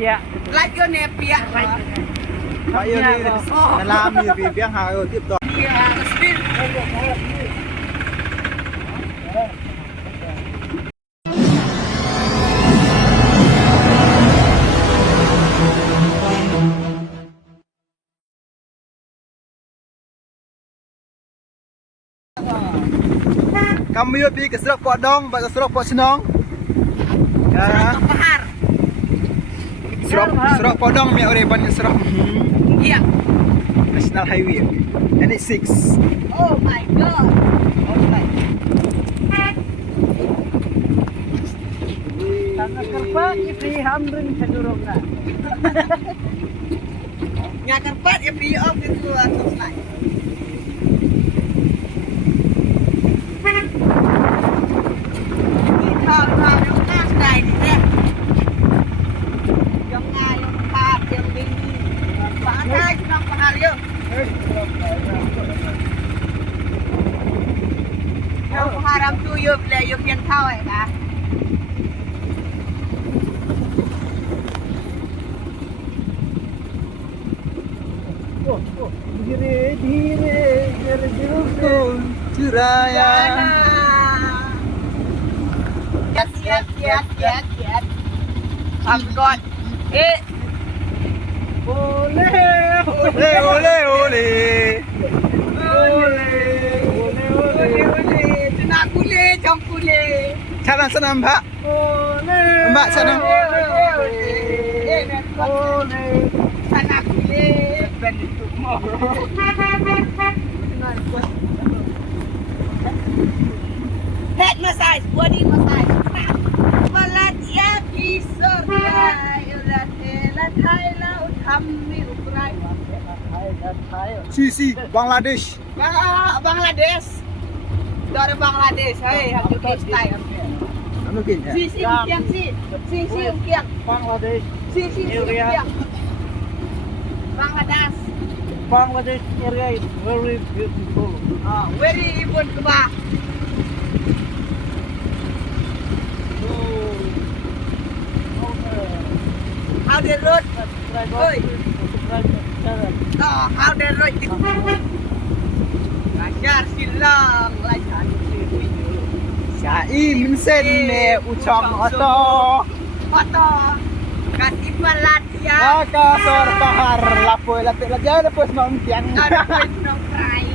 Dạ. Like your name, Pia. Phải yêu đi, làm như vì tiếng Hà rồi tiếp tục. Yeah, speed. Kami pergi ke Serak Padang, ke Serak Pak Senang. Ya. Pahar. Serak Padang ni orang banyak Serak. Yeah. National Highway. NH6. Oh my God. Okay. Tanah kerpat ini hamrin cenderung nak. Ngakar pat ya Pia off itu atas lain. Haram tu yo play yo pian thao ai ta. Dhire dhire dhire dhire Suraya. Yes. I'm God. Boleh Ole. Nak kule, jom kule. Cara sana Mbak. Boleh Mbak sana. Boleh Sana kule. Head massage, body massage. Malat ya kisah ya ulat hai lau thammi ukrai. Sisi Bangladesh. Bangladesh. Dari Bangladesh, hey, have you guys style? Anu kin. Si umkiang. Bangladesh Si umkiang. Bangladesh. Bangladesh area is very beautiful. Very even keba. How the road? Oi. How the road? Ajar silang lajan video. Syai min sen ne ucam oto. Foto. Kasih pelat ya. Maka sor pahar lapoi latik lajar lepas mau tiang. Ada penuh cry.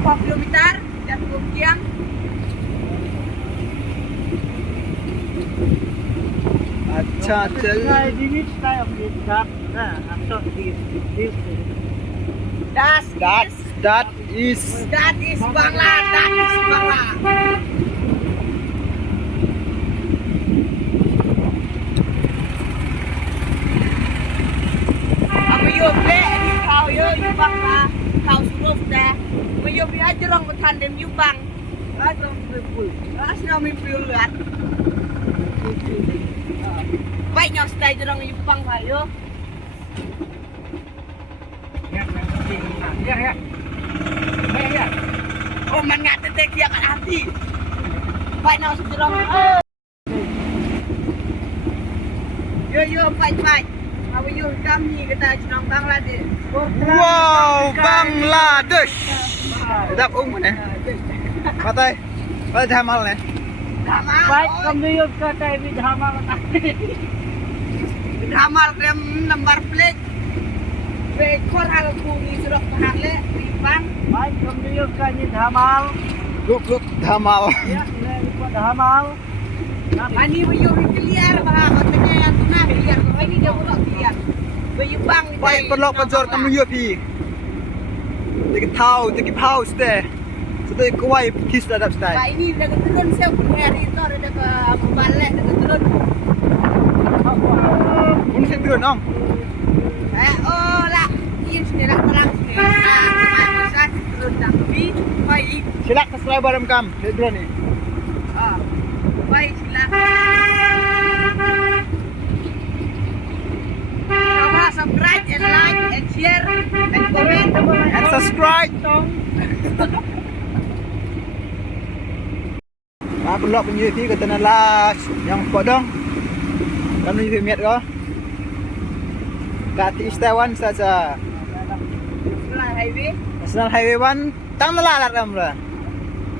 4 kilometer dan Bukit. अच्छा चल This time is that. I'm sorry. This. that is That is Bangla. That is Bangla. Apa yo play di kau yo Bangla. Kau suruh dah. Yo bi aja orang bertan dem you bang. Adam people. Asna mi piulat. Baik nyau stay orang you bang ayo. Ya. Oh man ngat tetek dia kat hati. Baik nyau sejerong. Yo baik. Apa yo kami kita jenong Bangladesh. wow Bangladesh đáp ứng rồi nè qua tay tham ăn này Baik kami yuk kata ini dhamal. Ramal krem nomor plate. Bekor hal kuni surat pahle ribang. Baik kami yuk kani dhamal. lúc tham ăn Ya, ini dhamal. Ani bayu clear bah otnya yang tuna clear. Ini dia pula clear. Bayu bang. bay pelok penjor kami yo pi tiki thau ste setelah kuai kis dadap Bah style ini dah turun saya hari itu ada ke balik dah turun. ini saya turun om Oh lah. Ini sudah terang. Masa turun tapi baik. silak ke selebar kam dia turun ni Baik silakan. Coba subscribe and like and share and comment. and subscribe pelok penyu pi ke tanah las yang Padang Kami permit ko. Kati Istawan saja. National highway. National Highway 1 tang nalalat amra.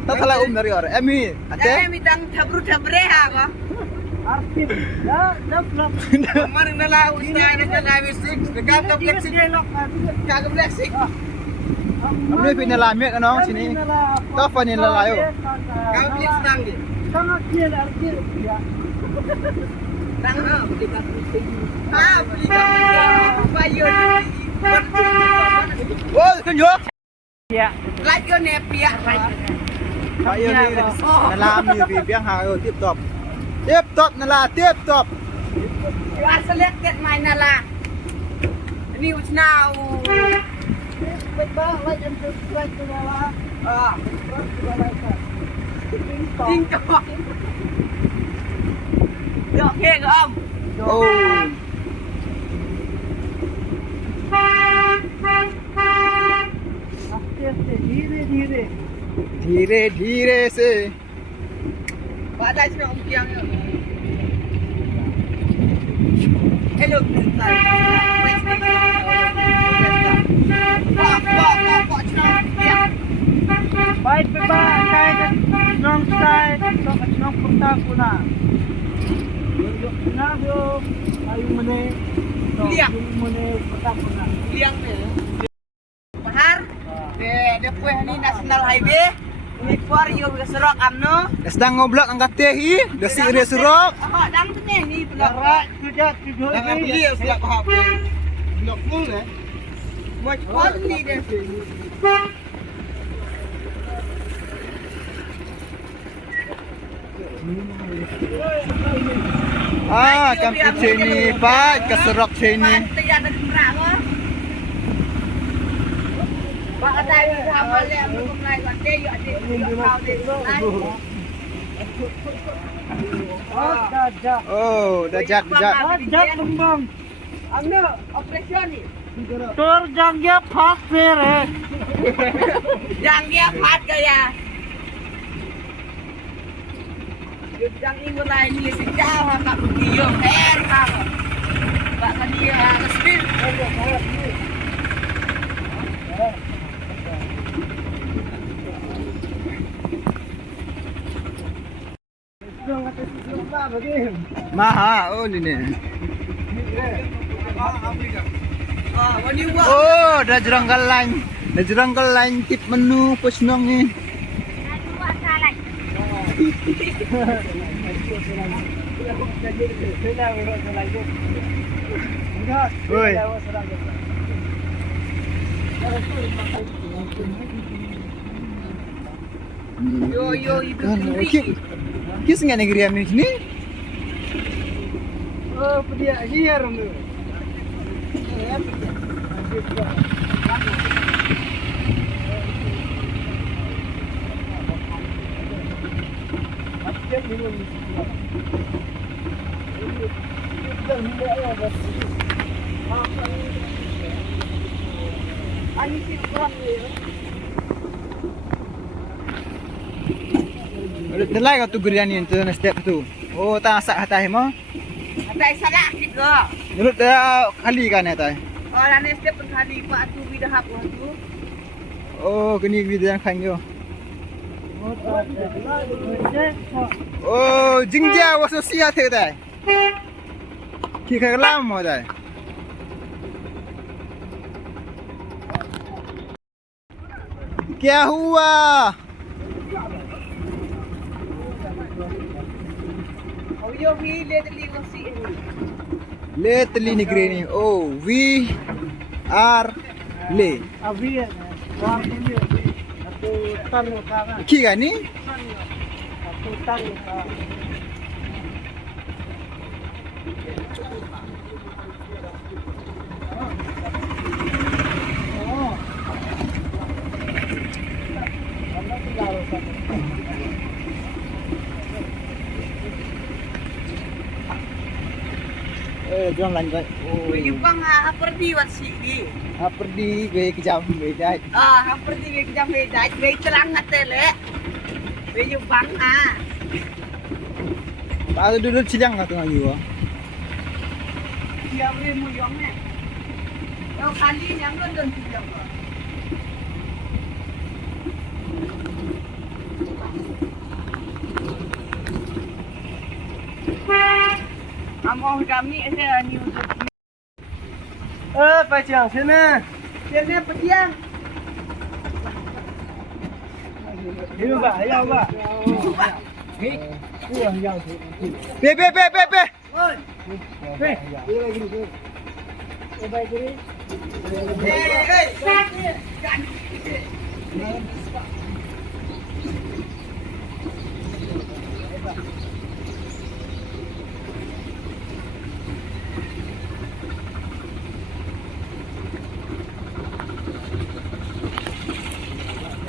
Tak salah dari orang. Emi, Ada ate. mitang thabre ha ko. Artin. Ya, flop. Kemarin nala usai national highway 6 dekat kompleks dekat kompleks 6. Kami pergi nalamet kan orang sini. Kau fani nalayo. Kompleks nang ni. Sangat kecil Artin. Ya. Nang ha beli kat. Ha beli kat. Bayar. Oh, kunjuk. Ya. Lagi ne pia. Ayo ni nalam ni biang hayo tip top. Tip top nala tip top. You are selected my nala. News now. Ah. Ding kok. Yo, ke om. Oh. धीरे Dhire dhire se. Pak dah cakap om kiang yo. Hello, Pak. Pak cakap kiang. baik beba kai kan nong sai to nong putta kuna yo na yo ayu mene to mene putta kuna Liang ni. Bahar. Dia kuih ni national highway. Ni for you ke serok amno. Sedang ngoblok angkat teh hi. Dah si dia surok. Oh, dang tu ni blok. rak juga tujuh Jangan ni beli silap bahar. Blok full eh. Mau cepat ni dia. Ah, kampung sini pak keserok sini. Tiada ada kerak ke? Pak ada yang sama le amno kumlai kan dia yo adik kau dia. oh dah Oh, dah jat. dah kembang Amno operasi ni. tor jangya phak fere Yang dia pat gaya. Yang ini mulai ni sejauh tak pergi yo tak. Pak kan dia speed. Maha, oh ni. Oh, when you walk. Oh, dah jeranggal lain. Dah jeranggal lain tip menu pesnong ni. Oi. Yo itu sendiri. Kis nggak negeri kami sini? oh dia here nu Ani sih kurang ni. Delai kau tu gerian ni tu na step tu. Oh, tak asak hatai mo. Ada salah kita. Dulu dah kali kan hatai. Oh, lani step kali pak tu bidah apa tu. Oh, kini video yang kan yo. oh dah Oh, jingja waso sia the dai. Ki ka lam mo dai. Kya hua? Oh, yo ni le deli wasi ni. Le teli negeri ni. Oh, we are le. अभी है वहाँ पे तो तन होता है Ki kan ni? तो तन होता Jom lanjut. Oh, You bang pergi wasi ni. pergi be kejam be dai. Pergi ke jam beda. Be telang ngatele. Be you bang Pak duduk silang ka tengah you. dia beri muyongnya. Yang kali yang London dia. Among kami ada new. Pak Ciang, sini. Sini petiang. Ini Pak, ya Pak. Be. Oi. Hei.